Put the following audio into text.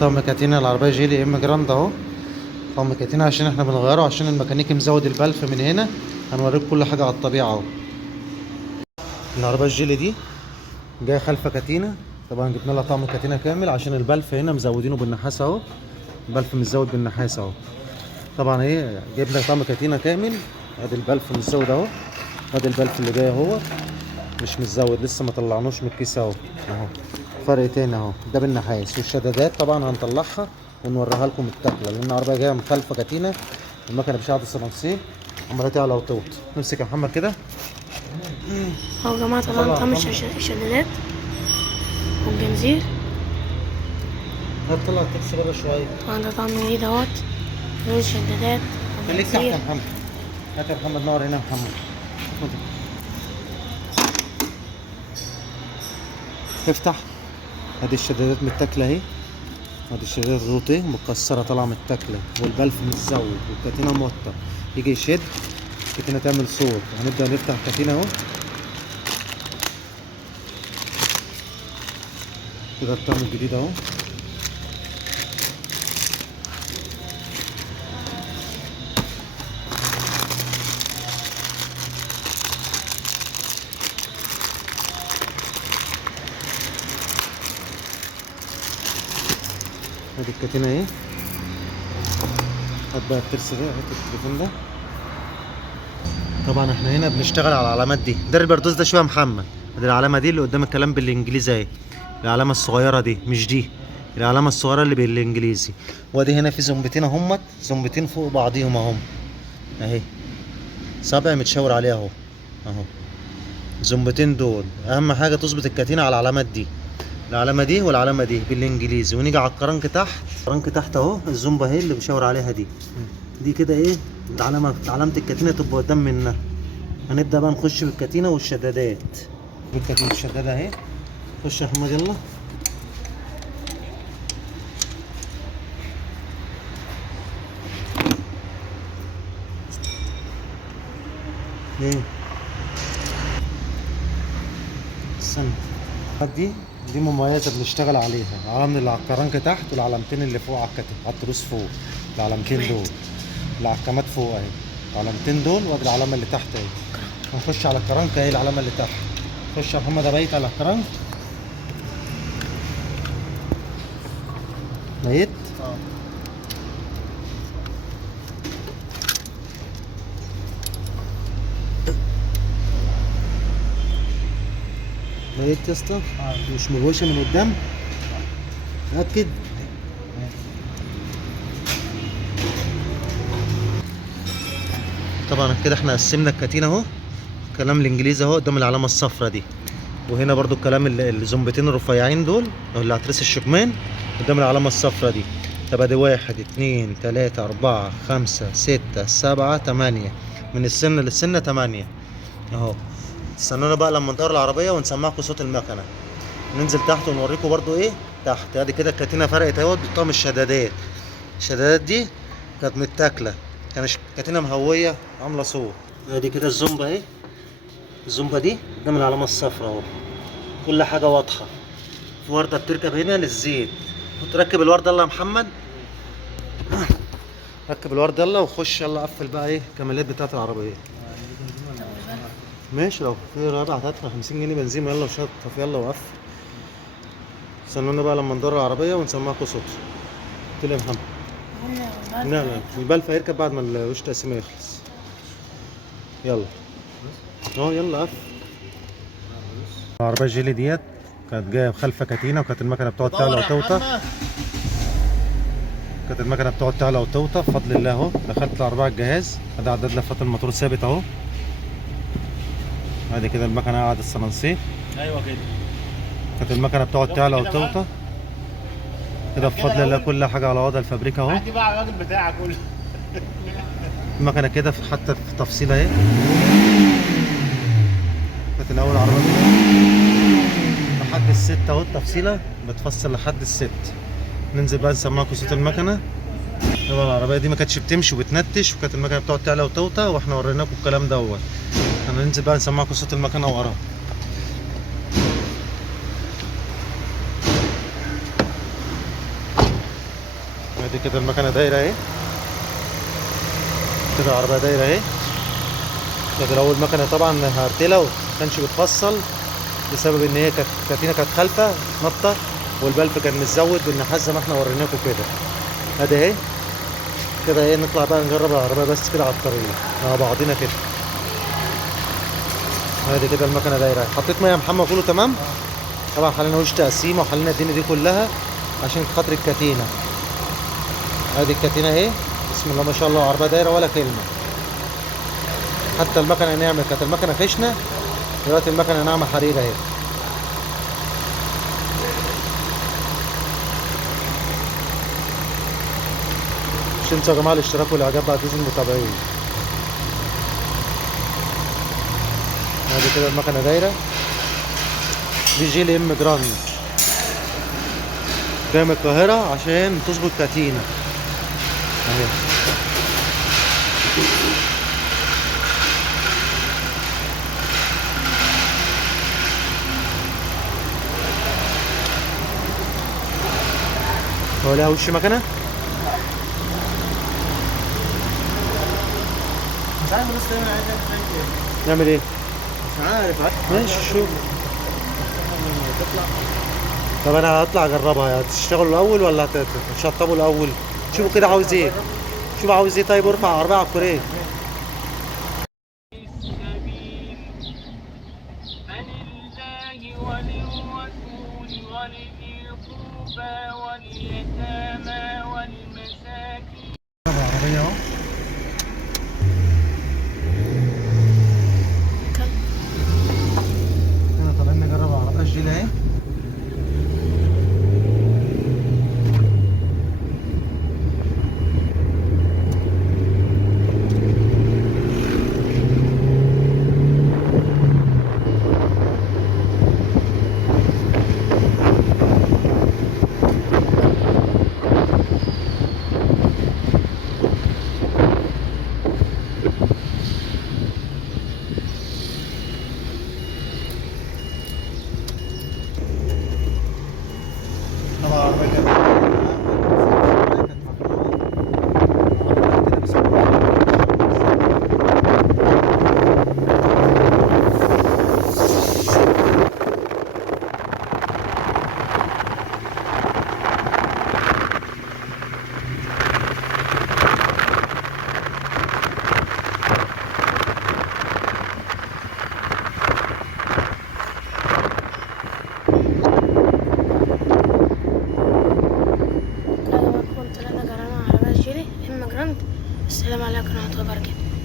طقم كاتينا العربية جيلي ام جراند اهو. طقم كاتينا عشان احنا بنغيره عشان الميكانيكي مزود البلف من هنا. هنوريك كل حاجة على الطبيعة اهو. العربية الجيلي دي جاية خلفة كاتينا. طبعا جبنا لها طقم كاتينا كامل عشان البلف هنا مزودينه بالنحاس اهو. البلف متزود بالنحاس اهو. طبعا ايه جايب لك طقم كاتينا كامل. ادي البلف متزود اهو. ادي البلف اللي جاي اهو مش متزود لسه ما طلعنوش من الكيس اهو. اهو فرق تاني اهو ده بالنحاس. والشدادات طبعا هنطلعها ونوريها لكم التكله لان العربيه جايه مخالفه كاتينا. المكنه مش قاعده الصناصيل عماله تعلى وتوط. نمسك يا محمد كده اهو يا جماعة طبعا طقم الشدادات والجنزير. هتطلع التكس بره شويه. طبعا ده طقم جديد اهوت. دول الشدادات خليك تحت يا والجنزير. محمد. هات يا محمد نور هنا يا محمد. خد. افتح. ادي الشدادات متاكله اهي. ادي الشدادات غوط ايه متكسره طالعه متاكله والبلف متزود والكاتينه موتر. يجي يشد الكاتينه تعمل صوت. هنبدا نفتح الكاتينه اهو كده. الطقم الجديد اهو. ادي الكاتينه اهي. هات بقى الترس ده. هات التليفون ده. طبعا احنا هنا بنشتغل على العلامات دي. ده البردوس ده شويه يا محمد. ادي العلامه دي اللي قدام الكلام بالانجليزي اهي. العلامه الصغيره دي مش دي. العلامه الصغيره اللي بالانجليزي. وادي هنا في زنبتين اهمت. زنبتين فوق بعضيهم اهم اهي. صابع متشاور عليها اهو. اهو الزنبتين دول اهم حاجه تظبط الكاتينه على العلامات دي. العلامه دي والعلامه دي بالانجليزي. ونيجي على الكرنك تحت. الكرنك تحت اهو الزنبه اهي اللي بشاور عليها دي. دي كده ايه علامه الكاتينه تبقى قدام منها. هنبدا بقى نخش بالكاتينه والشدادات. بالكاتينه الشداده اهي. خش يا محمد يلا. ايه استنى. دي مميزه بنشتغل عليها. علامه اللي على الكرنك تحت والعلامتين اللي فوق على الكتف على التروس فوق. العلامتين دول اللي على الكمات فوق اهي. العلامتين دول وادي العلامه اللي تحت اهي. هنخش على الكرنك اهي العلامه اللي تحت. خش يا محمد ابيت على الكرنك. بيت. بيت يا اسطى. مش ملوشه من قدام. متأكد. طبعا كده احنا قسمنا الكاتينه اهو. الكلام الانجليزي اهو قدام العلامه الصفراء دي. وهنا برضو الكلام الزنبتين الرفيعين دول اللي هترس الشكمان قدام العلامه الصفراء دي. طب ادي 1 2 3 4 5 6 7 8 من السن للسن 8 اهو. استنونا بقى لما ندور العربيه ونسمعكم صوت المكنه. ننزل تحت ونوريكم برضو ايه تحت. ادي كده الكاتينه فرقت اهوت بطقم الشدادات. الشدادات دي كانت متاكله. كانت كاتينه مهويه عامله صوت. ادي كده الزومبا اهي. الزومبا دي قدام العلامه الصفراء اهو. كل حاجه واضحه. في ورده بتركب هنا للزيت. تركب الورده يلا يا محمد. ركب الورده يلا وخش يلا قفل بقى ايه الكماليات بتاعت العربيه. ماشي لو في رابع هتدفع 50 جنيه بنزين يلا وشطف يلا وقفل. استنونا بقى لما ندور العربيه ونسمعكم صوت. قلت يا محمد. لا البلف هيركب بعد ما الوش تقسيمه يخلص. يلا اهو يلا قفل. العربيه الجيلي ديت كانت جايه خلفه كاتينه وكانت المكنه بتقعد تعلى وتوطى. كانت المكنه بتقعد تعلى وتوطى بفضل الله اهو. دخلت العربيه على الجهاز. ادي عداد لفات الموتور ثابت اهو. ادي كده المكنه قاعده الصنانسيه. ايوه كده. كانت المكنه بتقعد تعلى وتوطى كده بفضل الله. كل حاجه على وضع الفابريكا اهو. عندي بقى الراجل بتاعك كله. المكنه كده حتى في تفصيله اهي. كانت الاول عربيه لحد الست اهو. التفصيله بتفصل لحد الست. ننزل بقى نسمعكم صوت المكنه. طبعا العربيه دي ما كانتش بتمشي وبتنتش وكانت المكنه بتقعد تعلى وتوطى واحنا وريناكم الكلام دوت. هننزل بقى نسمعكم صوت المكنه وراها. ادي كده المكنه دايره اهي، كده العربيه دايره اهي. كده الاول مكنه طبعا هرتله ومكانش بتفصل بسبب ان هي كانت خالفه نطه، والبلف كان متزود بالنحاس زي ما احنا وريناكم كده. ادي اهي كده ايه. نطلع بقى نجرب العربيه بس كده على الطريق مع بعضينا كده. ادي كده المكنه دايره. حطيت ميه يا محمد كله تمام. طبعا خلينا وش تقسيمه وخلينا الدنيا دي كلها عشان خاطر الكتينه. ادي الكتينه اهي، بسم الله ما شاء الله. العربيه دايره ولا كلمه. حتى المكنه ناعمه، كانت المكنه خشنه، دلوقتي المكنه ناعمه حريره اهي. مش تنسوا يا جماعه الاشتراك والاعجاب بعد اذن المتابعين. ادي كده المكنه دايره. دي جيل ام جراند جاي من القاهره عشان تظبط كتينه اهي. هو لها وش مكنه؟ مش عارف بس انا عايز نعمل ايه؟ مش عارف. ماشي شوف. طب انا هطلع اجربها. هتشتغلوا الاول ولا هتشطبوا الاول؟ شوفوا كده عاوز ايه. شوف عاوز ايه. طيب ارفع العربيه على الكوريه. فلله وللرسول ولذي القربى واليتامى والمساكين. العربيه اهو. احنا طالعين نجرب العربيه الجيل اهي. طبعا العربية كانت كده بكون طلعنا جربنا عربية جيلي ام جراند. السلام عليكم ورحمة الله وبركاته.